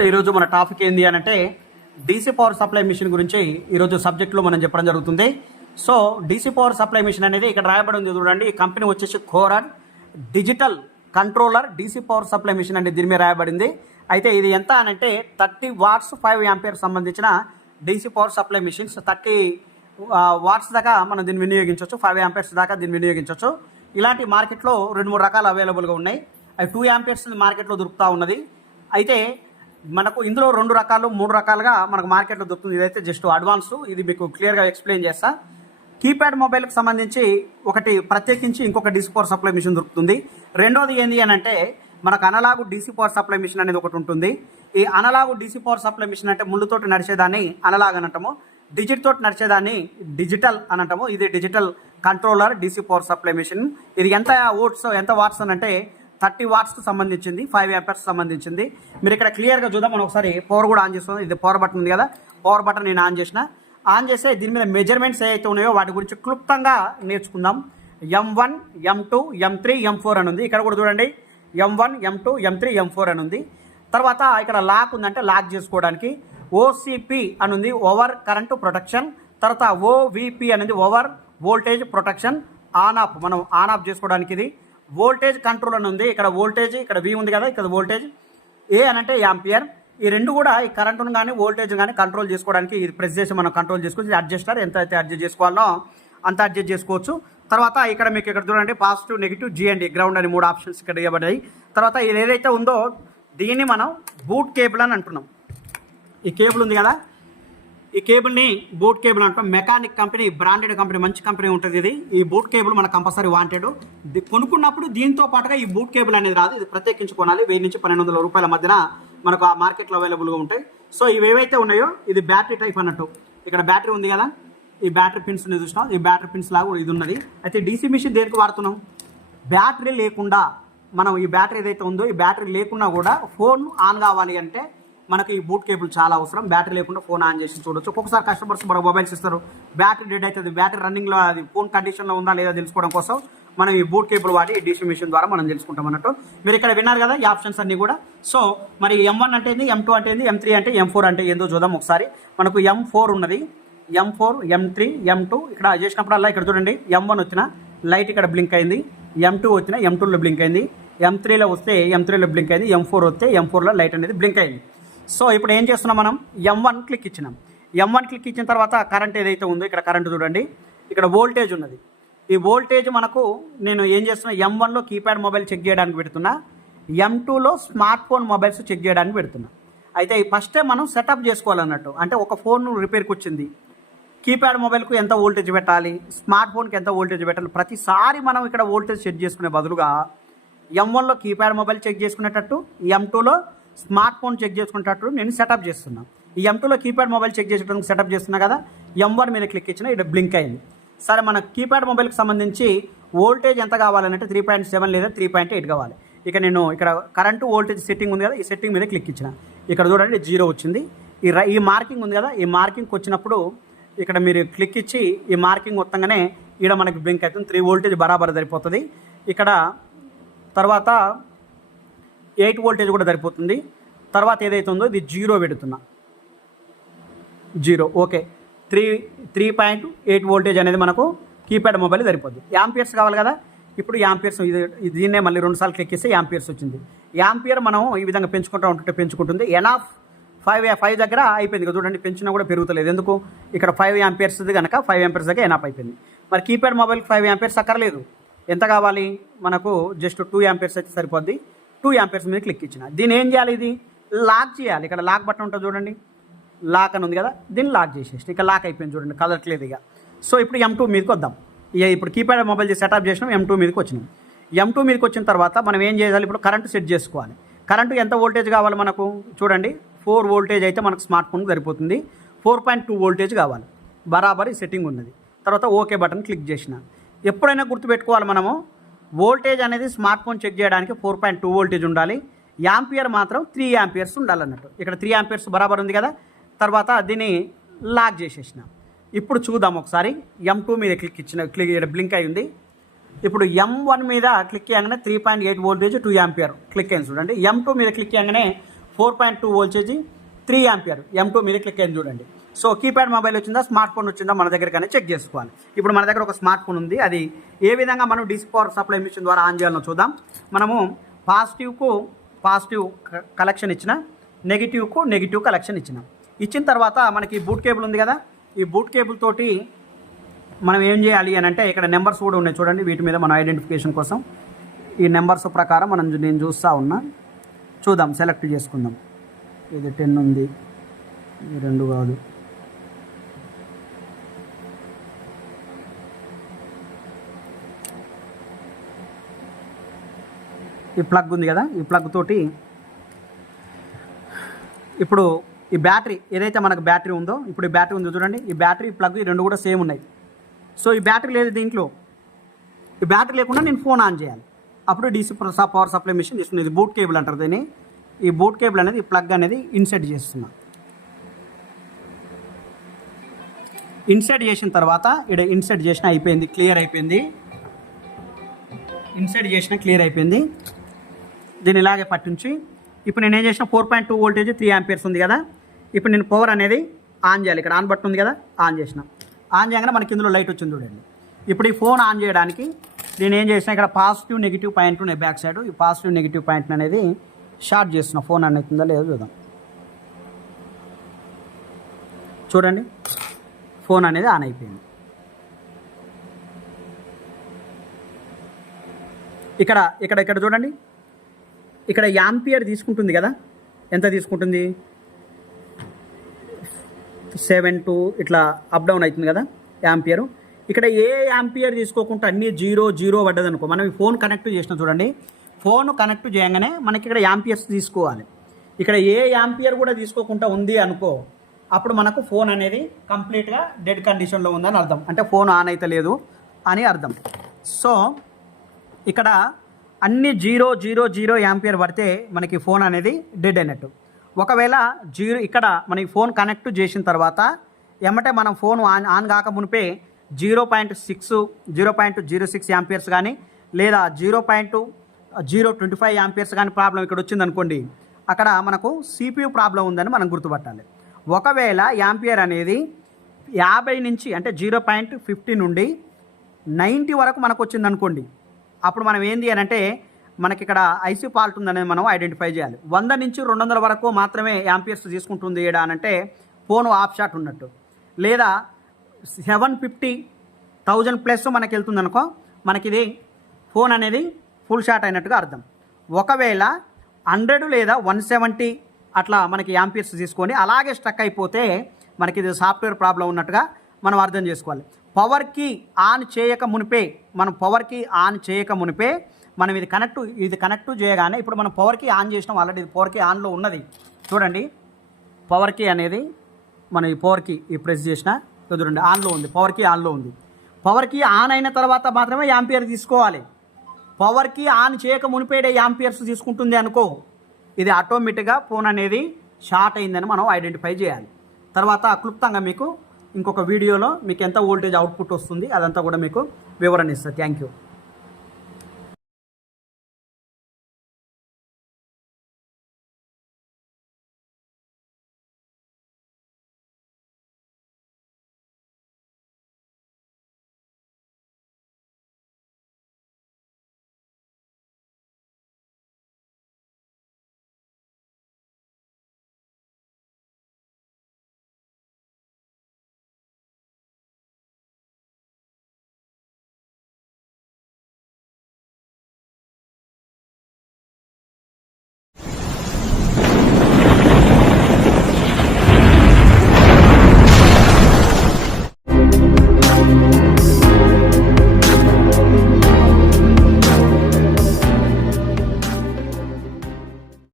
So ఈరోజు మన topic ఏంది అని అంటే డీసీ పవర్ సప్లై మిషన్ గురించి ఈరోజు సబ్జెక్ట్లో మనం చెప్పడం జరుగుతుంది. So DC power supply machine అనేది ఇక్కడ రాయబడి ఉంది చూడండి. ఈ కంపెనీ వచ్చేసి కోరన్ digital controller DC power supply machine అనేది దీని మీద రాయబడింది. అయితే ఇది ఎంత అని అంటే థర్టీ వాట్స్ ఫైవ్ యాంపియర్ సంబంధించిన DC power supply machines thirty watts దాకా మనం దీన్ని వినియోగించవచ్చు. ఫైవ్ యాంపియర్స్ దాకా దీన్ని వినియోగించవచ్చు. ఇలాంటి మార్కెట్లో రెండు మూడు రకాలు అవైలబుల్గా ఉన్నాయి. అవి టూ యాంపియర్స్ మార్కెట్లో దొరుకుతూ ఉన్నది. అయితే మనకు ఇందులో రెండు రకాలు మూడు రకాలుగా మనకు మార్కెట్లో దొరుకుతుంది. ఇదైతే జస్ట్ అడ్వాన్స్. ఇది మీకు క్లియర్గా ఎక్స్ప్లెయిన్ చేస్తా. కీప్యాడ్ మొబైల్కి సంబంధించి ఒకటి ప్రత్యేకించి ఇంకొక డిసి పవర్ సప్లై మిషన్ దొరుకుతుంది. రెండోది ఏంటి అని అంటే మనకు analog DC power supply machine అనేది ఒకటి ఉంటుంది. ఈ analog DC power supply machine అంటే ముళ్ళుతోటి నడిచేదాన్ని అనలాగ్ అనటము డిజిట్ తోటి నడిచేదాన్ని డిజిటల్ అని అంటాము. ఇది digital controller DC power supply machine. ఇది ఎంత ఓట్స్ ఎంత వాట్స్ అని అంటే థర్టీ వాట్స్కి సంబంధించింది ఫైవ్ ఎంపర్స్ సంబంధించింది. మీరు ఇక్కడ క్లియర్గా చూద్దాం మనం ఒకసారి పవర్ కూడా ఆన్ చేస్తుంది ఇది పవర్ బటన్ ఉంది కదా. పవర్ బటన్ నేను ఆన్ చేసిన. ఆన్ చేస్తే దీని మీద మెజర్మెంట్స్ ఏవైతే ఉన్నాయో వాటి గురించి క్లుప్తంగా నేర్చుకుందాం. M one M two M three M four అని ఉంది. ఇక్కడ కూడా చూడండి. M one M two M three M four అని ఉంది. తర్వాత ఇక్కడ లాక్ ఉందంటే లాక్ చేసుకోవడానికి ఓసిపి అని ఉంది ఓవర్ కరెంటు ప్రొటెక్షన్ తర్వాత ఓవిపి అనేది over voltage protection on off మనం ఆన్ ఆఫ్ చేసుకోవడానికి ఇది. వోల్టేజ్ కంట్రోల్ అని ఉంది. ఇక్కడ వోల్టేజ్ ఇక్కడ వి ఉంది కదా ఇక్కడ వోల్టేజ్. ఏ అని అంటే యాంపియర్ ఈ రెండు కూడా ఈ కరెంటును కానీ వోల్టేజ్ కానీ కంట్రోల్ చేసుకోవడానికి ఇది ప్రెస్ చేసి మనం కంట్రోల్ చేసుకోవచ్చు అడ్జస్టర్ ఎంత అయితే అడ్జస్ట్ చేసుకోవాలో అంత అడ్జస్ట్ చేసుకోవచ్చు. తర్వాత ఇక్కడ మీకు ఇక్కడ చూడండి పాజిటివ్ నెగిటివ్ జీ గ్రౌండ్ అని మూడు ఆప్షన్స్ ఇక్కడ ఇవ్వబడ్డాయి. తర్వాత ఇది ఏదైతే ఉందో దీన్ని మనం బూట్ కేబుల్ అని అంటున్నాం. ఈ కేబుల్ ఉంది కదా ఈ కేబుల్ని బూట్ కేబుల్ అంటాం. మెకానిక్ కంపెనీ బ్రాండెడ్ కంపెనీ మంచి కంపెనీ ఉంటుంది ఇది. ఈ బూట్ కేబుల్ మన కంపల్సరీ వాంటెడ్. కొనుక్కున్నప్పుడు దీంతో పాటుగా ఈ బూట్ కేబుల్ అనేది రాదు. ఇది ప్రత్యేకించి కొనాలి. వెయ్యి నుంచి పన్నెండు వందల రూపాయల మధ్యన మనకు ఆ మార్కెట్లో అవైలబుల్గా ఉంటాయి. సో ఇవి ఏవైతే ఉన్నాయో ఇది బ్యాటరీ టైప్ అన్నట్టు. ఇక్కడ బ్యాటరీ ఉంది కదా? ఈ బ్యాటరీ పిన్స్ ఉంది చూసినా ఈ బ్యాటరీ పిన్స్ లాగా ఇది ఉన్నది. అయితే డీసీ మిషన్ దేనికి వాడుతున్నాం? బ్యాటరీ లేకుండా మనం ఈ బ్యాటరీ ఏదైతే ఉందో ఈ బ్యాటరీ లేకున్నా కూడా ఫోన్ ఆన్ కావాలి అంటే మనకి ఈ బూట్ కేబుల్ చాలా అవసరం. బ్యాటరీ లేకుండా ఫోన్ ఆన్ చేసి చూడొచ్చు. ఒక్కొక్కసారి కస్టమర్స్ మన మొబైల్స్ ఇస్తారు. బ్యాటరీ డెడ్ అవుతుంది బ్యాటరీ రన్నింగ్లో అది ఫోన్ కండిషన్లో ఉందా లేదా తెలుసుకోవడం కోసం మనం ఈ బూట్ కేబుల్ వాడి డిసి మిషన్ ద్వారా మనం తెలుసుకుంటాం అన్నట్టు. మీరు ఇక్కడ విన్నారు కదా ఈ ఆప్షన్స్ అన్ని కూడా. సో మరి ఎం వన్ అంటే ఏంది? ఎం టూ అంటే ఏంది? ఎం త్రీ అంటే ఎం ఫోర్ అంటే ఏందో చూద్దాం ఒకసారి. మనకు ఎం ఫోర్ ఉన్నది. M four M three M two ఇక్కడ చేసినప్పుడల్లా ఇక్కడ చూడండి. ఎం వన్ వచ్చిన లైట్ ఇక్కడ బ్లింక్ అయింది. ఎం టూ వచ్చిన ఎం టూలో బ్లింక్ అయింది. ఎం త్రీలో వస్తే ఎం త్రీలో బ్లింక్ అయింది. ఎం ఫోర్ వస్తే ఎం ఫోర్లో లైట్ అనేది బ్లింక్ అయింది. సో ఇప్పుడు ఏం చేస్తున్నాం మనం? ఎం వన్ క్లిక్ ఇచ్చినాం. ఎం వన్ క్లిక్ ఇచ్చిన తర్వాత కరెంట్ ఏదైతే ఉందో ఇక్కడ కరెంట్ చూడండి. ఇక్కడ వోల్టేజ్ ఉన్నది. ఈ వోల్టేజ్ మనకు నేను ఏం చేస్తున్నా ఎం వన్లో కీప్యాడ్ మొబైల్ చెక్ చేయడానికి పెడుతున్నా. ఎం టూలో స్మార్ట్ ఫోన్ మొబైల్స్ చెక్ చేయడానికి పెడుతున్నా. అయితే ఫస్టే మనం సెటప్ చేసుకోవాలన్నట్టు. అంటే ఒక ఫోన్ రిపేర్కి వచ్చింది. కీప్యాడ్ మొబైల్కు ఎంత వోల్టేజ్ పెట్టాలి? స్మార్ట్ ఫోన్కి ఎంత వోల్టేజ్ పెట్టాలి? ప్రతిసారి మనం ఇక్కడ వోల్టేజ్ సెట్ చేసుకునే బదులుగా ఎం వన్లో కీప్యాడ్ మొబైల్ చెక్ చేసుకునేటట్టు ఎం టూలో స్మార్ట్ ఫోన్ చెక్ చేసుకునేటట్టు నేను సెటప్ చేస్తున్నా. ఈ ఎం టూలో కీప్యాడ్ మొబైల్ చెక్ చేసేటప్పుడు సెటప్ చేస్తున్నా కదా ఎం వన్ మీద క్లిక్ ఇచ్చిన ఇక్కడ బ్లింక్ అయింది. సరే మన కీప్యాడ్ మొబైల్కి సంబంధించి వోల్టేజ్ ఎంత కావాలంటే త్రీ పాయింట్ సెవెన్ లేదా త్రీ పాయింట్ ఎయిట్ కావాలి. ఇక నేను ఇక్కడ కరెంటు వోల్టేజ్ సెట్టింగ్ ఉంది కదా ఈ సెట్టింగ్ మీద క్లిక్ ఇచ్చిన. ఇక్కడ చూడండి జీరో వచ్చింది. ఈ రై- ఈ మార్కింగ్ ఉంది కదా ఈ మార్కింగ్కి వచ్చినప్పుడు ఇక్కడ మీరు క్లిక్ ఇచ్చి ఈ మార్కింగ్ మొత్తంగానే ఈడ మనకి బ్లింక్ అవుతుంది. త్రీ వోల్టేజ్ బరాబర్ సరిపోతుంది. ఇక్కడ తర్వాత ఎయిట్ వోల్టేజ్ కూడా సరిపోతుంది. తర్వాత ఏదైతే ఉందో ఇది జీరో పెడుతున్నా. Zero okay. Three three point eight voltage అనేది మనకు కీప్యాడ్ మొబైల్ సరిపోద్ది. యాంపియర్స్ కావాలి కదా? ఇప్పుడు యాంపియర్స్ ఇది దీన్నే మళ్ళీ రెండు సార్లు క్లిక్ చేస్తే యాంపియర్స్ వచ్చింది. యాంపియర్ మనం ఈ విధంగా పెంచుకుంటూ ఉంటుంటే పెంచుకుంటుంది. ఎనాఫ్ ఫైవ్ ఫైవ్ దగ్గర అయిపోయింది. కదా చూడండి పెంచినా కూడా పెరుగుతలేదు. ఎందుకు? ఇక్కడ ఫైవ్ యాంపియర్స్ కనుక ఫైవ్ యాంపియర్స్ దగ్గర ఎనాఫ్ అయిపోయింది. మరి కీప్యాడ్ మొబైల్ ఫైవ్ యాంపియర్స్ అక్కర్లేదు. ఎంత కావాలి? మనకు జస్ట్ టూ యాంపియర్స్ అయితే సరిపోద్ది. టూ యాంపియర్స్ మీద క్లిక్ ఇచ్చిన. దీన్ని ఏం చేయాలి ఇది? లాక్ చేయాలి. ఇక్కడ లాక్ బటన్ ఉంటుంది చూడండి. లాక్ అని ఉంది కదా? దీన్ని లాక్ చేసేసి ఇక లాక్ అయిపోయింది చూడండి. కదలట్లేదు ఇక. సో ఇప్పుడు ఎం టూ మీదకి వద్దాం. ఇక ఇప్పుడు కీప్యాడ్ మొబైల్ చేసి సెటప్ చేసినాం. ఎం టూ మీదకి వచ్చినాం. ఎం టూ మీదకి వచ్చిన తర్వాత మనం ఏం చేయాలి? ఇప్పుడు కరెంటు సెట్ చేసుకోవాలి. కరెంటు ఎంత వోల్టేజ్ కావాలి మనకు? చూడండి. ఫోర్ వోల్టేజ్ అయితే మనకు స్మార్ట్ ఫోన్ సరిపోతుంది. ఫోర్ పాయింట్ టూ వోల్టేజ్ కావాలి. బరాబరి సెట్టింగ్ ఉన్నది. తర్వాత ఓకే బటన్ క్లిక్ చేసిన. ఎప్పుడైనా గుర్తుపెట్టుకోవాలి మనము. వోల్టేజ్ అనేది స్మార్ట్ ఫోన్ చెక్ చేయడానికి ఫోర్ పాయింట్ టూ వోల్టేజ్ ఉండాలి. యాంపియర్ మాత్రం త్రీ యాంపియర్స్ ఉండాలన్నట్టు. ఇక్కడ త్రీ యాంపియర్స్ బరాబర్ ఉంది కదా. తర్వాత దీన్ని లాక్ చేసేసిన. ఇప్పుడు చూద్దాం ఒకసారి. ఎం టూ మీద క్లిక్ ఇచ్చిన క్లిక్ బ్లింక్ అయి ఉంది. ఇప్పుడు ఎం వన్ మీద క్లిక్ చేయగానే three point eight voltage two ampere click అయింది చూడండి. ఎం టూ మీద క్లిక్ చేయగానే four point two voltage three ampere. M two మీద క్లిక్ అయింది చూడండి. సో కీప్యాడ్ మొబైల్ వచ్చిందా స్మార్ట్ ఫోన్ వచ్చిందా మన దగ్గర చెక్ చేసుకోవాలి. ఇప్పుడు మన దగ్గర ఒక స్మార్ట్ ఫోన్ ఉంది. అది ఏ విధంగా మనం డిసి పవర్ సప్లై మిషన్ ద్వారా ఆన్ చేయాలో చూద్దాం. మనము పాజిటివ్కు పాజిటివ్ కలెక్షన్ ఇచ్చిన నెగిటివ్కు నెగిటివ్ కలెక్షన్ ఇచ్చిన. ఇచ్చిన తర్వాత మనకి బూట్ కేబుల్ ఉంది కదా ఈ బూట్ కేబుల్ తోటి మనం ఏం చేయాలి అని అంటే ఇక్కడ నెంబర్స్ కూడా ఉన్నాయి చూడండి వీటి మీద మన ఐడెంటిఫికేషన్ కోసం. ఈ నెంబర్స్ ప్రకారం మనం నేను చూస్తూ ఉన్నా. చూద్దాం సెలెక్ట్ చేసుకుందాం. ఇది టెన్ ఉంది. రెండు కాదు. ఈ ప్లగ్ ఉంది కదా? ఈ ప్లగ్ తోటి ఇప్పుడు ఈ బ్యాటరీ ఏదైతే మనకు బ్యాటరీ ఉందో ఇప్పుడు ఈ బ్యాటరీ ఉందో చూడండి. ఈ బ్యాటరీ ప్లగ్ ఈ రెండు కూడా సేమ్ ఉన్నాయి. సో ఈ బ్యాటరీ లేదు దీంట్లో. ఈ బ్యాటరీ లేకుండా నేను ఫోన్ ఆన్ చేయాలి. అప్పుడు డీసీ పవర్ సప్లై మిషన్ తీసుకుని ఇది బూట్ కేబుల్ అంటారు దీన్ని. ఈ బూట్ కేబుల్ అనేది ఈ ప్లగ్ అనేది ఇన్సెట్ చేస్తున్నా. ఇన్సెట్ చేసిన తర్వాత ఇక్కడ ఇన్సెట్ చేసిన అయిపోయింది క్లియర్ అయిపోయింది. ఇన్సెట్ చేసిన క్లియర్ అయిపోయింది. దీన్ని ఇలాగే పట్టించి ఇప్పుడు నేను ఏం చేసిన four point two voltage three amperes ఉంది కదా. ఇప్పుడు నేను పవర్ అనేది ఆన్ చేయాలి. ఇక్కడ ఆన్ బటన్ ఉంది కదా ఆన్ చేసిన. ఆన్ చేయగానే మనకి ఇందులో లైట్ వచ్చింది చూడండి. ఇప్పుడు ఈ ఫోన్ ఆన్ చేయడానికి నేను ఏం చేసిన ఇక్కడ పాజిటివ్ నెగిటివ్ పాయింట్ ఉన్నాయి బ్యాక్ సైడ్ ఈ పాజిటివ్ నెగిటివ్ పాయింట్ అనేది షార్ట్ చేస్తున్నా. ఫోన్ అనేది లేదో చూద్దాం. చూడండి. ఫోన్ అనేది ఆన్ అయిపోయింది. ఇక్కడ ఇక్కడ ఇక్కడ చూడండి. ఇక్కడ యాంపియర్ తీసుకుంటుంది కదా? ఎంత తీసుకుంటుంది? సెవెన్ టు ఇట్లా అప్ డౌన్ అవుతుంది కదా యాంపియరు. ఇక్కడ ఏ యాంపియర్ తీసుకోకుండా అన్ని జీరో జీరో పడ్డది అనుకో మనం ఈ ఫోన్ కనెక్ట్ చేసిన చూడండి. ఫోన్ కనెక్ట్ చేయగానే మనకి ఇక్కడ యాంపియర్స్ తీసుకోవాలి. ఇక్కడ ఏ యాంపియర్ కూడా తీసుకోకుండా ఉంది అనుకో అప్పుడు మనకు ఫోన్ అనేది కంప్లీట్గా డెడ్ కండిషన్లో ఉందని అర్థం. అంటే ఫోన్ ఆన్ అయితే లేదు అని అర్థం. సో ఇక్కడ అన్ని జీరో జీరో జీరో యాంపియర్ పడితే మనకి ఫోన్ అనేది డెడ్ అయినట్టు. ఒకవేళ జీరో ఇక్కడ మనకి ఫోన్ కనెక్ట్ చేసిన తర్వాత ఏమంటే మనం ఫోన్ ఆన్ ఆన్ కాక మునిపే zero point six zero point zero six amperes కానీ లేదా zero point zero twenty five amperes కానీ ప్రాబ్లం ఇక్కడ వచ్చింది అనుకోండి అక్కడ మనకు సిపియు ప్రాబ్లం ఉందని మనం గుర్తుపట్టాలి. ఒకవేళ యాంపియర్ అనేది యాభై నుంచి అంటే జీరో పాయింట్ ఫిఫ్టీ నుండి నైంటీ వరకు మనకు వచ్చింది అనుకోండి అప్పుడు మనం ఏంది అని అంటే మనకి ఇక్కడ ఐసీ ఫాల్ట్ ఉందనేది మనం ఐడెంటిఫై చేయాలి. వంద నుంచి రెండు వందల వరకు మాత్రమే యాంపియర్స్ తీసుకుంటుంది ఏడా అని అంటే ఫోన్ ఆఫ్ షాట్ ఉన్నట్టు. లేదా సెవెన్ ఫిఫ్టీ థౌజండ్ ప్లస్ మనకి వెళ్తుంది అనుకో మనకి ఇది ఫోన్ అనేది ఫుల్ షాట్ అయినట్టుగా అర్థం. ఒకవేళ హండ్రెడ్ లేదా వన్ సెవెంటీ అట్లా మనకి యాంపియర్స్ తీసుకొని అలాగే స్ట్రక్ అయిపోతే మనకి ఇది సాఫ్ట్వేర్ ప్రాబ్లం ఉన్నట్టుగా మనం అర్థం చేసుకోవాలి. పవర్కి ఆన్ చేయక మునిపే మనం పవర్కి ఆన్ చేయక మునిపే మనం ఇది కనెక్ట్ ఇది కనెక్ట్ చేయగానే ఇప్పుడు మనం పవర్కి ఆన్ చేసినాం ఆల్రెడీ ఇది పవర్కి ఆన్లో ఉన్నది. చూడండి పవర్కి అనేది మనం ఈ పవర్కి ఈ ప్రెస్ చేసిన చూడండి ఆన్లో ఉంది పవర్కి ఆన్లో ఉంది. పవర్కి ఆన్ అయిన తర్వాత మాత్రమే యాంపియర్ తీసుకోవాలి. పవర్కి ఆన్ చేయక మునిపేడే యాంపియర్స్ తీసుకుంటుంది అనుకో ఇది ఆటోమేటిక్గా ఫోన్ అనేది షార్ట్ అయిందని మనం ఐడెంటిఫై చేయాలి. తర్వాత క్లుప్తంగా మీకు ఇంకొక వీడియోలో మీకు ఎంత వోల్టేజ్ అవుట్పుట్ వస్తుంది అదంతా కూడా మీకు వివరణ ఇస్తుంది థ్యాంక్ యూ